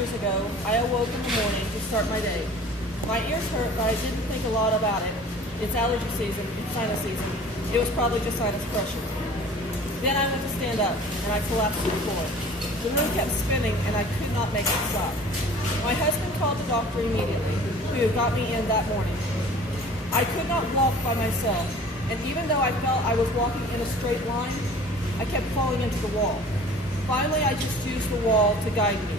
years ago, I awoke in the morning to start my day. My ears hurt, but I didn't think a lot about it. It's allergy season, it's sinus season. It was probably just sinus pressure. Then I went to stand up, and I collapsed to the floor. The room kept spinning, and I could not make it stop. My husband called the doctor immediately, who got me in that morning. I could not walk by myself, and even though I felt I was walking in a straight line, I kept falling into the wall. Finally, I just used the wall to guide me.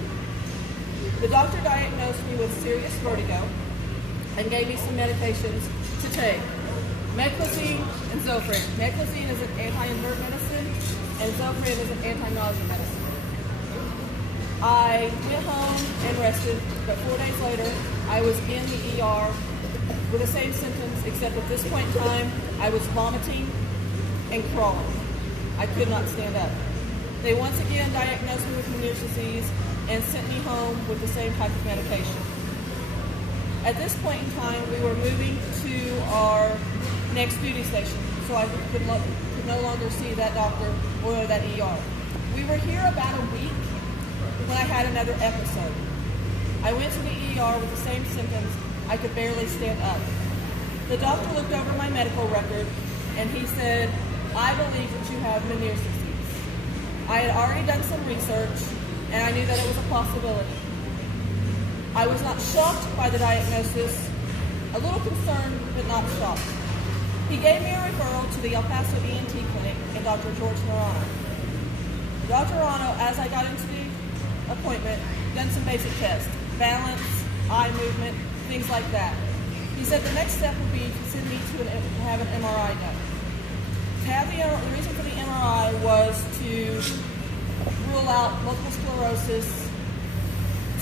The doctor diagnosed me with serious vertigo and gave me some medications to take. Meclizine and Zofran. Meclizine is an anti-invert medicine, and Zofran is an anti-nausea medicine. I went home and rested, but 4 days later, I was in the ER with the same symptoms, except at this point in time, I was vomiting and crawling. I could not stand up. They once again diagnosed me with Meniere's disease and sent me home with the same type of medication. At this point in time, we were moving to our next duty station, so I could no longer see that doctor or that ER. We were here about a week when I had another episode. I went to the ER with the same symptoms. I could barely stand up. The doctor looked over my medical record and he said, "I believe that you have Meniere's disease." I had already done some research and I knew that it was a possibility. I was not shocked by the diagnosis, a little concerned but not shocked. He gave me a referral to the El Paso ENT clinic and Dr. George Naranjo. Dr. Naranjo, as I got into the appointment, done some basic tests, balance, eye movement, things like that. He said the next step would be to send me to have an MRI done. The reason for the MRI was to rule out multiple sclerosis,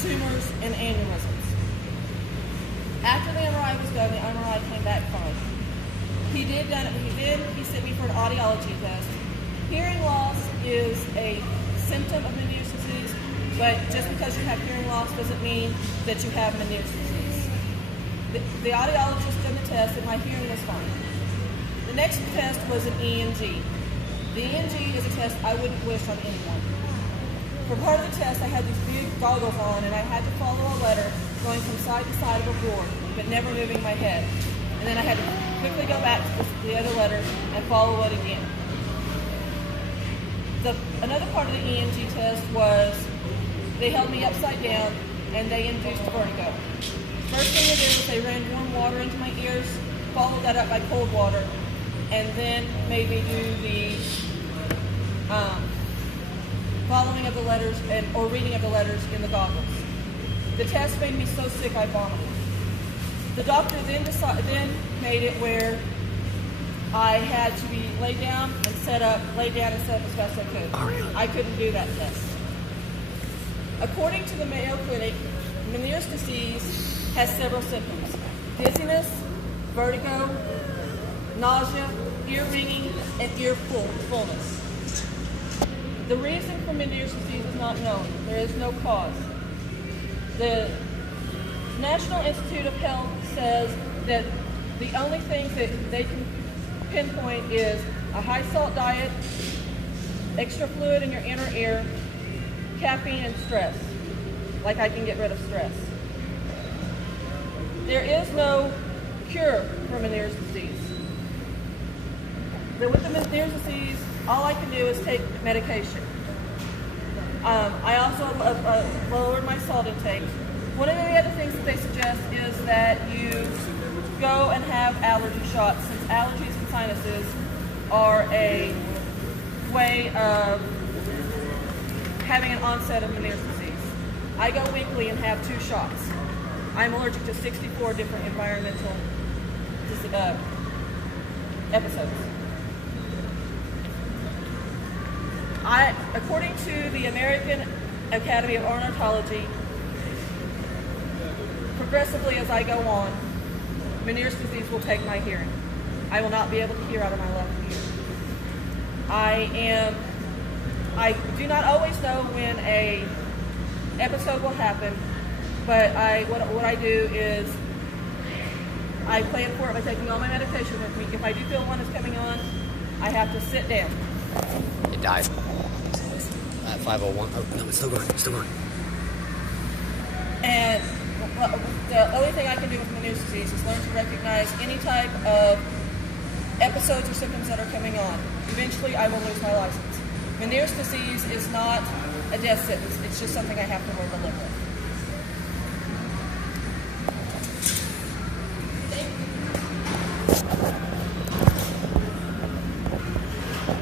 tumors, and aneurysms. After the MRI was done, the MRI came back fine. He sent me for an audiology test. Hearing loss is a symptom of Meniere's disease, but just because you have hearing loss doesn't mean that you have Meniere's disease. The audiologist did the test and my hearing was fine. The next test was an ENG. The ENG is a test I wouldn't wish on anyone. For part of the test, I had these big goggles on and I had to follow a letter going from side to side of a board, but never moving my head. And then I had to quickly go back to the other letter and follow it again. Another part of the ENG test was they held me upside down and they induced vertigo. First thing they did was they ran warm water into my ears, followed that up by cold water, and then made me do the following of the letters or reading of the letters in the goggles. The test made me so sick I vomited. The doctor then made it where I had to be laid down and set up, laid down and set up as best I could. I couldn't do that test. According to the Mayo Clinic, Meniere's disease has several symptoms: dizziness, vertigo, nausea, ear ringing, and ear fullness. The reason for Meniere's disease is not known. There is no cause. The National Institute of Health says that the only things that they can pinpoint is a high salt diet, extra fluid in your inner ear, caffeine, and stress. Like I can get rid of stress. There is no cure for Meniere's disease. With the Meniere's disease, all I can do is take medication. I also lowered my salt intake. One of the other things that they suggest is that you go and have allergy shots, since allergies and sinuses are a way of having an onset of Meniere's disease. I go weekly and have 2 shots. I'm allergic to 64 different environmental episodes. According to the American Academy of Ornithology, progressively as I go on, Meniere's disease will take my hearing. I will not be able to hear out of my left ear. I do not always know when a episode will happen, but what I do is I plan for it by taking all my medication with me. If I do feel one is coming on, I have to sit down. It died. At 5:01. Oh, no, it's still going. It's still going. And the only thing I can do with Meniere's disease is learn to recognize any type of episodes or symptoms that are coming on. Eventually, I will lose my license. Meniere's disease is not a death sentence. It's just something I have to learn to live with.